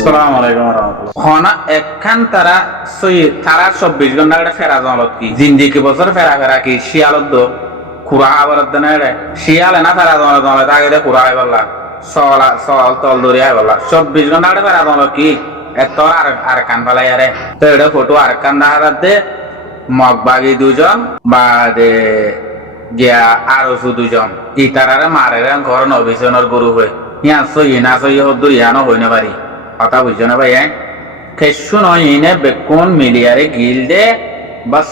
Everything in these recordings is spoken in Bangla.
আসসালামু আলাইকুম রহমতুল্লাহ। হনা একখান তারা তারা 24 ঘন্টা ফেরা জলত কি জিন্দিগি বছর ফেরা ফেরা কি শিয়ালত দো খুরা আবার দেনে শিয়ালে না ফেরা জলত জলত আগে দে খুরা আই বললা সল তল দরি আই বললা 24 ঘন্টা ফেরা জলত কি এত আর কান পালাই আরে তো এটা ফটো আর কান দেখা দে মগবাগি দুজন বা দে গিয়া আরো দুজন ইতারারে মারে ঘর নবিশনের গরু হয়ে ইয়া সই না সই হদ্দু ইয়ানো হই না পারি কথা বুঝছো না ভাই খেসু নয় ইনে বেকুন মিলিয়ারে গিল দে বাস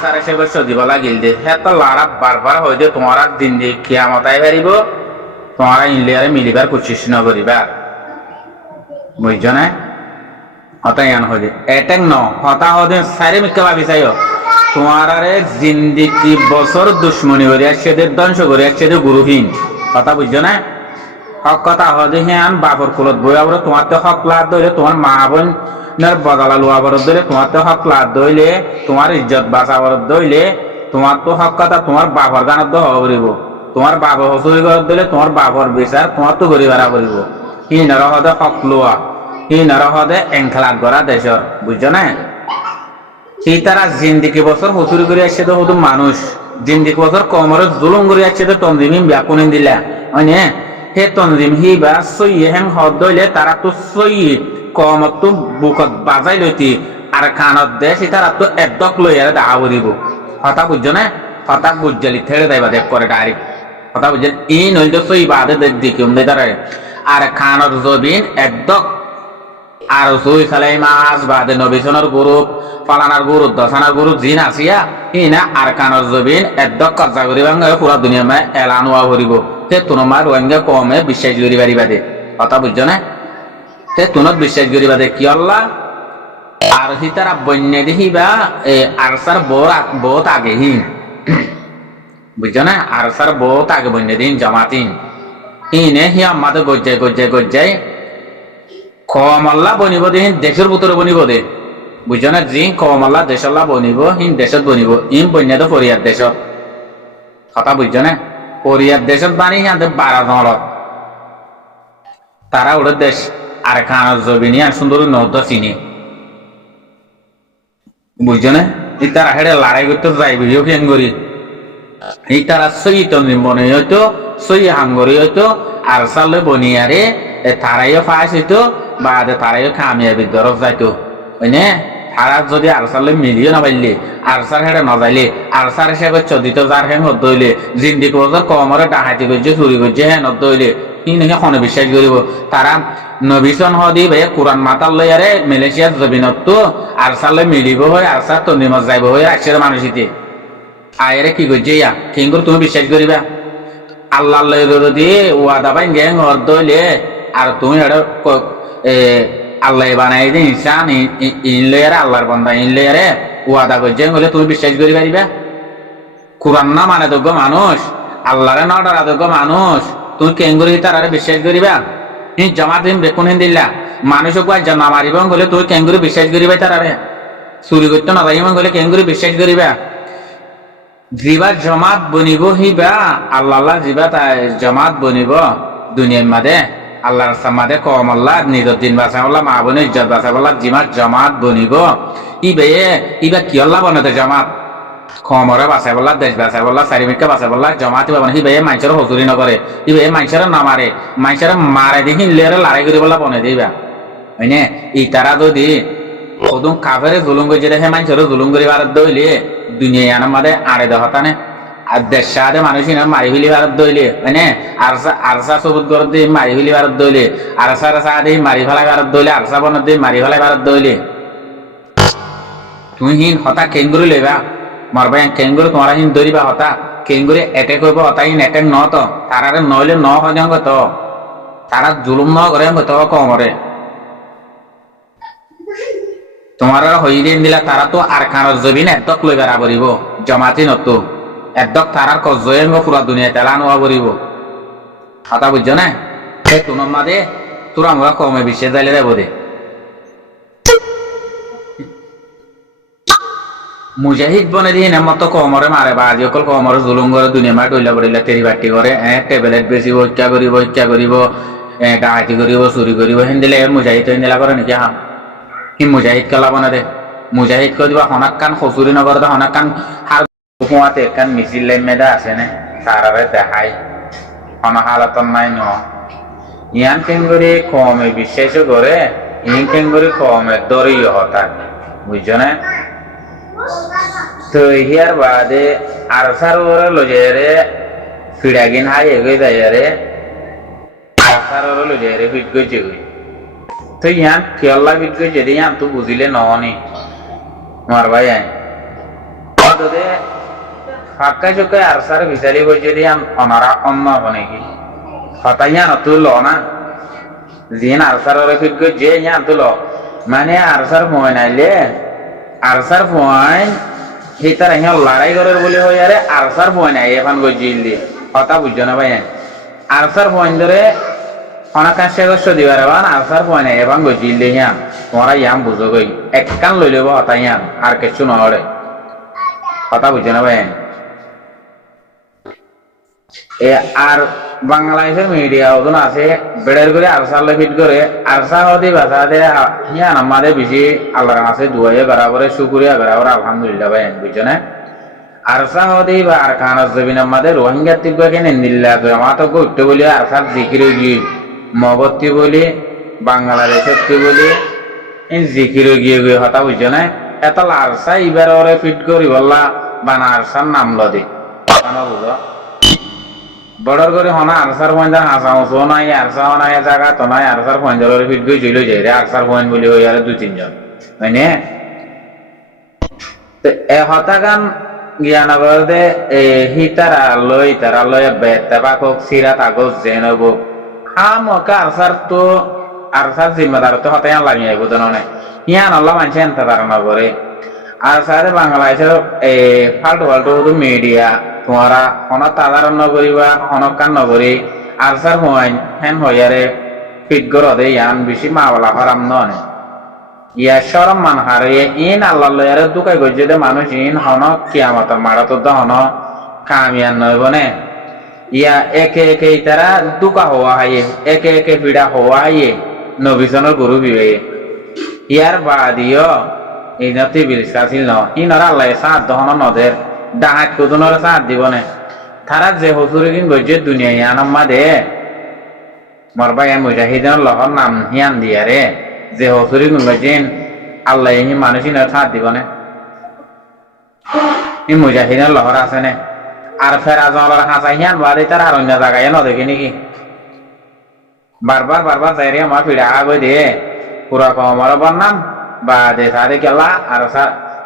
সারে সে বছর দিবলা গিল দে হ্যাঁ তো লারা বারবার হয়ে দে তোমার দিন দিয়ে কিয়ামতায় পারিব তোমার ইলিয়ারে মিলিবার কোশিশ ন করিবার বুঝছো না হতা ইয়ান হয়ে এটেক ন হতা হদে সারে মিকে ভাবি চাইও তোমার জিন্দিগি বছর দুশ্মনী করিয়া সেদের ধ্বংস করিয়া সেদের গুরুহীন কথা বুঝছো না হক কথা হদে হ্যাঁ বাপর কুলত বই আবার তোমার তো হক লাভ ধরে তোমার মা বোনের বদলা লোয়া বরদ ধরে তোমার তো হক লাভ ধইলে তোমার ইজ্জত বাঁচা বরদ ধইলে তোমার তো হক কথা তোমার বাপর গানত তো হব করিব তোমার বাপর হসুরি করত দিলে তোমার বাপর বিচার তোমার তো করি বেড়া করিব ই নর হদে হক লোয়া ই নর হদে এংখেলাট করা দেশর বুঝছো না সেই তারা জিন্দিগি বছর হসুরি করে আসছে তো হতো মানুষ জিন্দিগি বছর কমরে জুলুম করে আসছে তো তন্দিমি ব্যাকুনি দিলা মানে হে তনজিম হি বা সই হেং হদ দইলে তারা তো সই কমত তো বুকত বাজাই লইতি আর কানত দে সে তারা তো একদক লই আর দেখা বলিব কথা বুঝছো না কথা বুঝলি ছেড়ে দেবা দেখ করে ডাইরেক্ট কথা বুঝলি ই নইল তো সই বাদে দেখ দেখি উমদে তারা আর কানত জবিন একদক আর সই খালাই মাছ বাদে নবিশনের গ্রুপ ফালানার গ্রুপ দশানার গ্রুপ জিন আসিয়া ই না আর কানত জবিন একদক কর্জা করিবা পুরা দুনিয়া মায় এলান হওয়া করিব সে তোমার রোহিঙ্গা কমে বিশ্বাস করি পারি বাদে কথা বুঝছো না সে তুনত বিশ্বাস করি বাদে কি আল্লাহ আর হি তারা বন্যা দেখিবা আরসার বহুত আগে হি বুঝছো না আরসার বহুত আগে বন্যা দিন জমাতিন হিনে হি আমাদের গজ্জাই কম আল্লাহ বনিব দে দেশের ভিতরে বনিব দে বুঝছো না জি কম আল্লাহ দেশ আল্লাহ বনিব হিন দেশত বনিব ইম বন্যা তো ফরিয়ার দেশত কথা বুঝছো না কোরিয়ার দেশত বানি সিহঁতে 12 জনত তারা ওদের দেশ আর খান জবিনি আর সুন্দর নদ চিনি বুঝছো না এই তারা হেডে লড়াই করতে যাইবিও কেন করি এই তারা সই তন্দিম বনে হইতো সই হাঙ্গরি হইতো আর সালে বনিয়ারে তারাইও ফাঁস হইতো বা তারাইও কামিয়াবির দরফ যাইতো বুঝনে তারা যদি আরসালে মিলিও না পাইলে আরসার হেডে নজাইলে আরসার সে করছো দিত যার হ্যাঁ হদ হইলে জিন্দিগি বছর কমরে ডাহাতি করছে চুরি করছে হ্যাঁ নদ হইলে কি নাকি খনে বিশ্বাস করিব তারা নবিশন হদি ভাই কোরআন মাতাল লইয়ারে মালয়েশিয়ার জবিনত তো আরসালে মিলিব হয় আরসার তন্দিমত যাইব হয় একসাথে মানুষিতে আয়েরে কি করছে ইয়া কিন্তু তুমি বিশ্বাস করিবা আল্লাহ যদি ওয়াদা পাই গ্যাং হদ হইলে আর তুমি এটা আল্লাহ বানাই দিন ইনসান ইনলেয়ারে আল্লাহর বান্দা ইনলেয়ারে ওয়াদা করছে বলে তুমি বিশ্বাস করি পারিবা কোরআন না মানে যোগ্য মানুষ আল্লাহরে না ডরা যোগ্য মানুষ তুমি কেঙ্গুরি তারারে বিশ্বাস করিবা হি জমা দিন বেকুন হিন দিলা মানুষকে আজ না মারিব বলে তুমি কেঙ্গুরি বিশ্বাস করিবা তারারে চুরি করতে না যাইব বলে কেঙ্গুরি বিশ্বাস করিবা জিবা জমাত বনিব হিবা আল্লাহ জিবা তাই জমাত বনিব দুনিয়ার মাঝে আল্লাহর সামাদে কম আল্লাহ নিজের দিন বাঁচাবল্লা মা বোনের ইজ্জত বাঁচাবল্লা জিমাত জমাত বনিব ইবা কি আল্লাহ বনতে জমাত কমরে বাঁচাবল্লা দেশ বাঁচাবল্লা চারিমিককে বাঁচাবল্লা জমাত ইবা বনে ইবে মানুষের হজুরি নকরে ইবে মানুষের নামারে মানুষের মারে দি হিনলেরে লড়াই করি বলা বনে দিবা হয়নে ই তারা যদি সদুম কাফেরে জুলুম করে যেটা হে মানুষের জুলুম করি ভারত দইলে দুনিয়া আনার মাঝে আড়ে দহতানে আর দেশ সাথে মানুষ মারি ফেলি ভারত দইলে মানে আরসা সবুজ করে দিয়ে মারি ফেলি ভারত দইলে আরসার সাথে মারি ফেলাই ভারত দইলে আরসা বনত দিয়ে মারি ফেলাই ভারত দইলে তুমি হিন হতা কেঙ্গুরি লইবা মরবা কেঙ্গুরি তোমার হিন ধরিবা হতা কেঙ্গুরি এটেক হইব হতা হিন এটেক ন তো তারারে নইলে ন হয় তো তারা জুলুম ন করে তো কমরে তোমার হইলে দিলা তারা তো আর কারণ জবিন একদক লই বেড়া করিব জমাতি নতো একদক তারার কজয়ে পুরা দুনিয়া তেলা নোয়া করিব কথা বুঝছো না সে তোমার মাঝে তোরা আমরা কমে বিশ্বে যাইলে দেব দে মুজাহিদ বনে দিয়ে মত কমরে মারে বা আজি অকল কমরে জুলুম করে দুনিয়া মার ডইলা পড়িলা তেরি বাটি করে ট্যাবলেট বেশি হত্যা করিব ডাকাতি করিব চুরি করিব হেন দিলে মুজাহিদ দিলা করে নেকি হাম সি মুজাহিদ কেলাব না দে মুজাহিদ কৈ দিবা হনাক কান খচুরি নগর হনাক কান হার কুয়াতে কান মিছিল মেদা আছে নে সারারে দেখাই হন হালাতন নাই ন ইয়ান কেঙ্গুরি কমে বিশ্বাস করে ইন কেঙ্গুরি কমে দরিয় হতা বুঝছো না তো হিয়ার বাদে আর সার ওরে লজেরে ফিড়াগিন হাই এগোই যাইরে আর সার ওরে লজেরে ফিট গইছে গই তো ইয়ান খেয়াল্লা ফিট গইছে দে ইয়ান তো বুঝিলে ননি মার ভাই আই অদে ফাক্কা চোখে আর সার বিচারি গইছে দে ইয়ান অনারা অন্য বনে কি হতা ইয়ান তুল না জিন আর সার ওরে ফিট গইছে ইয়ান তুল মানে আর সার ফোন আইলে আর সার ফোন হিতার হিয়াল লড়াই করার বলে হই আরে আরসার ফোন আই এখন গজিল দি কথা বুঝছো না ভাই আরসার ফোন ধরে অনেক কাছে কষ্ট দিবার বান আরসার ফোন আই এখন গজিল দি হিয়াম তোমরা ইয়াম বুঝো গই এক কান লই লব হতা ইয়াম আর কিছু নহরে কথা বুঝছো না ভাই এ আর বাংলাদেশের মিডিয়া ওজন আছে বেড়ের করে আরসার ফিট করে আরসা হদি ভাষা দে হিয়ান আমাদের বেশি আল্লাহর কাছে দুয়াইয়ে বরাবরে শুকরিয়া বরাবর আলহামদুলিল্লাহ ভাই বুঝছো না আরসা হদি বা আর খানাস জবিন আমাদের রোহিঙ্গা তিব্বা কেন নিল্লা আমার তো গুট্টে বলি আরসার জিকির গিয়ে মবত্তি বলি বাংলাদেশের বলি জিকির গিয়ে গিয়ে হতা বুঝছো না এত আরসা এবার ওরে ফিট করি বললা বানা আরসার নাম লদি বুঝো বড়র করে হনা আরসার পয়েন্ট হাসাও সো নাই আরসা নাই জায়গা তো নাই আরসার পয়েন্ট ধরে ফিট গই জইলো যাই রে আরসার পয়েন্ট বলি হই আর দুই তিনজন মানে তো এ হতাগান জ্ঞানগর দে হিতারা লয় বেতাবা কক সিরাত আগজ জেনব হাম কা আরসার তো আরসার জিম্মাদার তো হতায়ান লাগি আইবো তো ননে ইয়ান আল্লাহ মানছে এনতা ধারণা করে আর সারে বাংলাদেশের ফাল্টু ফাল্টু মিডিয়া তোমারা হনক তাদারণ নগরিবা হনক কান নগরি আরসার হইন হেন হইয়ারে ফিট গরদে ইয়ান বেশি মাওলা হারাম ননে ইয়া শরম মান হারে ইন আল্লাহ লয়ারে দুকাই গজে দে মানুষ ইন হনক কিয়ামতের মারাত হন কামিয়ান নয় বনে ইয়া একে একে তারা দুকা হওয়া হাইয়ে একে একে পিড়া হওয়া হাইয়ে নবিসনের গুরু বিবে ইয়ার বাদিও ইনতি বিলিস আছিল ন ইনরা আল্লাহ সাথ দহন নদের ডাহাত কুদুনরে সাথ দিবনে তারা যে হুজুরে কিন গজে দুনিয়া ইয়ানাম্মা দে মরবা এ মুজাহিদের লহর নাম হিয়ান দিয়ারে যে হুজুরে কিন গজেন আল্লাহ ই মানুষিন সাথ দিবনে ই মুজাহিদের লহর আছে নে আর ফের আজমর হাসা হিয়ান বাদে তার আর অন্য জায়গায় ন দেখি নাকি বারবার যাইরে আমার পিড়া আগই দে পুরা কমর বন্নাম বা দে সারে কেলা আর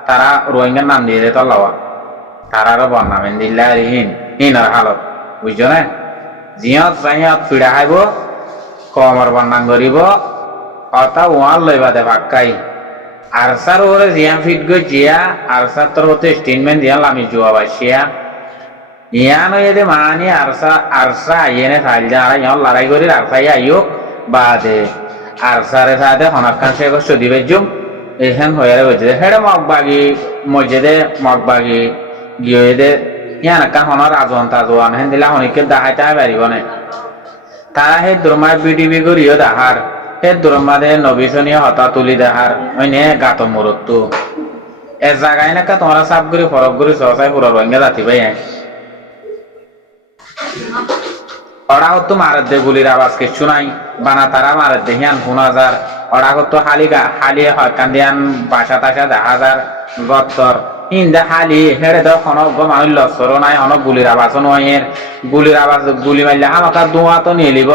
তারা রোহিঙ্গার নাম দিয়ে দে তল্লাওয়া তারারও বন্নামেন দিল্লা হিনার হালত বুঝছো না জিয়ত চাহিয়ত পিড়া খাইব কমর বন্নাম করিব অতা ওয়াল লইবা দে পাক্কাই আর সার ওরে জিয়াম ফিট গই জিয়া আর সার তোর হতে স্টেটমেন্ট দিয়া লামি জুয়া বাসিয়া ইয়ান এদে মানি আরসা আইয়েনে সাইল যারা ইয়ান লড়াই করি আরসাই আইও বাদে আরসারে সাথে হনাক্কান সে কষ্ট দিবে জুম এখান হয়ে গেছে হেডে মগবাগি মসজিদে মগবাগি গিয়ে দে ইয়ান কান হনার আজওয়ান তাজওয়ান হেন দিলা হনিকে দাহাইতে পারিব না তারা হে দুরমায় বিডিবি করিও দাহার হে দুরমাদে নবিসনীয় হতা তুলি দাহার ওইনে গাত মুরত্তু এ জায়গায় নাকা তোমরা সাপ করি ফরক করি সহসাই পুরো রোহিঙ্গা জাতি ভাই ওরা হতো মারের দে গুলির আওয়াজ কিছু নাই বানা তারা মারের দে হিয়ান 5000 ওরা হতো হালি কান্দিয়ান বাসা তাসা 10,000 গত্তর ইন্দা হালি হেড়ে তো হনক গো মানুষ লসর নাই হনক গুলির আওয়াজ নয়ের গুলির আওয়াজ গুলি মারলে আমাকে ধোঁয়া তো নিয়ে লিব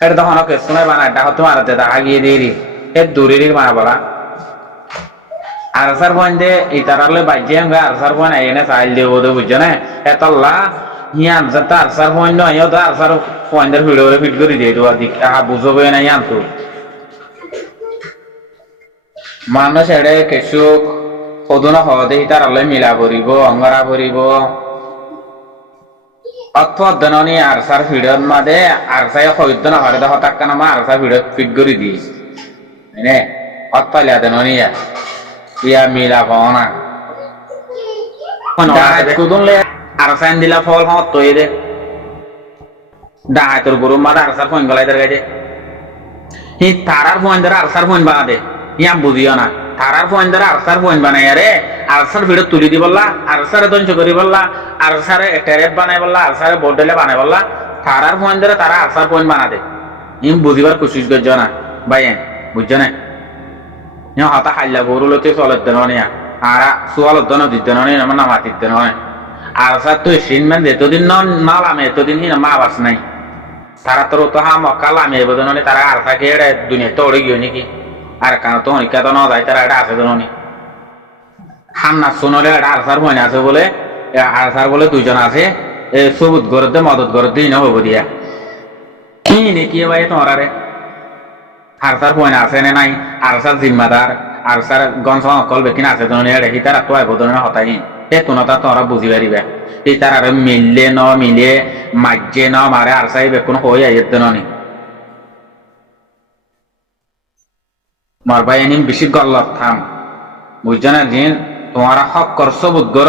হেড়ে তো হনক কিছু নাই বানা এটা হতো মারের দে দেখা গিয়ে দিই হে দূরেরই মারা বলা আরসার বন্ধে ইতারালে বাজ্যে আরসার বন এনে চাইল দিয়ে বোধ বুঝছো না এতল্লা হিয়ান যাতে আরসার বন নয় তো আরসার বন্ধের ভিডিও ফিট করে দিয়ে দেওয়া দিক বুঝবো না ইয়ান তো মানুষ এড়ে কিছু সদনা হদে তারালে মিলা করিব অঙ্গরা করিব অর্থ অধ্যয়নী আরসার ভিডিওর মাঝে আরসাই সৈদ্য না হরে হঠাৎ কেন মা আরসার ভিডিও ফিট করে দিস মানে অর্থ লিয়া ইয়া মিলা পাও না কুদুন লে আরসাইন দিলা ফল হত তৈ দে ডাহাইতর গরু মাদা আরসার ফোন গলাই তার গাইছে হি তারার ফোন ধরে আরসার ফোন বানা দে ইয়াম বুঝিও না তারার ফোন ধরে আরসার ফোন বানাই আরে আরসার ভিডিও তুলি দি বললা আরসারে ধ্বংস করি বললা আরসারে টেরেপ বানাই বললা আরসারে বোর্ডেলে বানাই বললা তারার ফোন ধরে তারা আরসার ফোন বানা দে ইম বুঝিবার কোশিশ করছ না ভাইয়ে বুঝছো না ইয়া হতা হাইলা গরু লতে চলত দেন নিয়া আরা সুয়ালত দন দিতে নয় আমার নাম আতিতে নয় আরসার তো সিন মান এতদিন না লামে এতদিন হি না মা বাস নাই তারা তোর তো হা মক্কা লামে বদননি তারা আরসা কে দুনিয়া তো ওড়ে গিয়ে নাকি আর কান তো অনিকা তো না যায় তারা এটা আছে দননি হান্না শুনলে এটা আরসার মনে আছে বলে আরসার বলে দুইজন আছে সবুত গরতে মদত গরতে না হবো দিয়া কি নাকি ভাই তোমার আরে আরসার মনে আছে না নাই আরসার জিম্মাদার আরসার গঞ্জ অকল বেকিন আছে দননি এটা হি তারা তো আইব দননি হতাই এ তোনতা তোরা বুঝি পারিবা এই তারা মিললে ন মিলে মাজ্জে ন মারে আরসাই বেকুন হই আইত দননি মারবাই এনিম বেশি গল্লত থাম বুঝছো না দিন তোমারা হক করছ বুধগর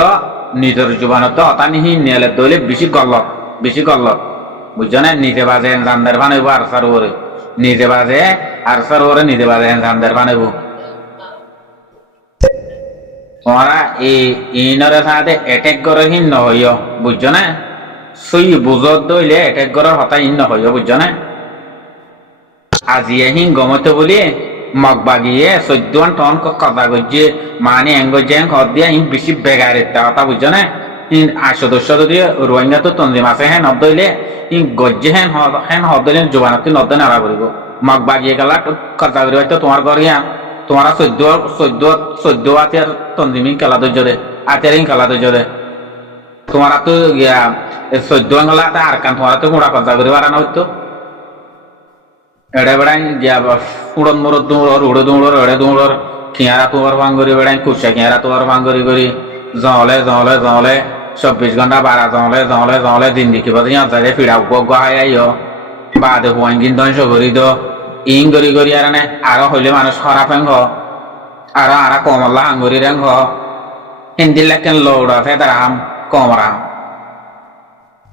নিজের জীবনত হতানিহি নিলে দলে বেশি গল্লত বুঝছো না নিজে বাজে জানদার বানাইব আরসার ওরে নিজে বাজে আরসার ওরে নিজে বাজে জানদার বানাইব তোমরা এই ইনরে সাথে অ্যাটাক করে হিন নহইও বুঝছো না সই বুঝত দইলে অ্যাটাক করার হতা ইন নহইও বুঝছো না আজিয়ে হিন গমতে বলি মগ বাগিয়ে 14 টন কথা গজ্জে মানে এঙ্গজেং হদ দিয়া হিন বেশি বেগারে কথা বুঝছো না হিন সদস্য যদি রোহিঙ্গা তো তন্দিম আছে হেন হদ দইলে হিন গজ্জে হেন হদ দইলে জবানতি নদ নারা করিব মগ বাগিয়ে গেলা কথা করিব তো তোমার ঘর ইয়া তোমারা 14 আতিয়ার তন্দিমি খেলা ধৈর্য দে আতিয়ার খেলা ধৈর্য দে তোমারা তো 14 গেলা আর কান তোমারা তো গোড়া কথা করিব আর না হইতো এড়ে বেড়াই উড়ন মুড় দৌড়র উড়ে দৌড়র এড়ে দৌড়র খিয়ারা তোমার ভাঙ্গরি বেড়াই কুসা খিয়ারা তোমার ভাঙ্গরি করি জলে 24 ঘন্টা 12 জলে দিন দেখিব যাই ফিরা গাই আইও বাদে হুয়াইন ধ্বংস করি দো ইং গরি গরি আর নে আরো হইলে মানুষ খারাপ হেঙ্গ আরো আরা কমল্লা হাঙ্গরি রেঙ্গ হিন্দি লেখেন লৌড় আছে দাম কমরাম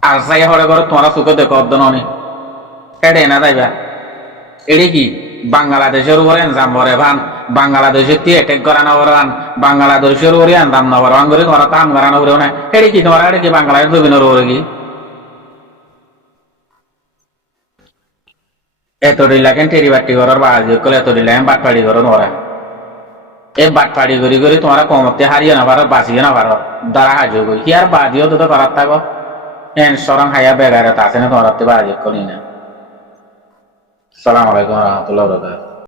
আর সাই হরে ঘর তোমার চোখে দেখো অর্দননি এড়ে না যাইবা এড়ে কি বাংলাদেশের উপরে এনজাম ভরে ভান বাংলাদেশের তি অ্যাটাক করানো ভরান বাংলাদেশের উপরে এনজাম না ভরান করে ঘর কাম করানো ভরে না এড়ে কি তোমার এড়ে কি বাংলাদেশ জমিনের উপরে কি এতদিন লাগেন টেরি বাটি ঘরের বাজি করলে এতদিন লাগেন বাটপাড়ি ঘর ধরা এই বাটপাড়ি করি করি তোমার কমতে হারিয়ে না পারো বাঁচিয়ে না পারো দ্বারা হাজিও করি কি আর বাজিও তো করার থাকো এন সরং হাইয়া বেগারে তা আছে না তোমার বাজি করি না সালাম আলাইকুম রহমতুল্লাহ বরকাতুহু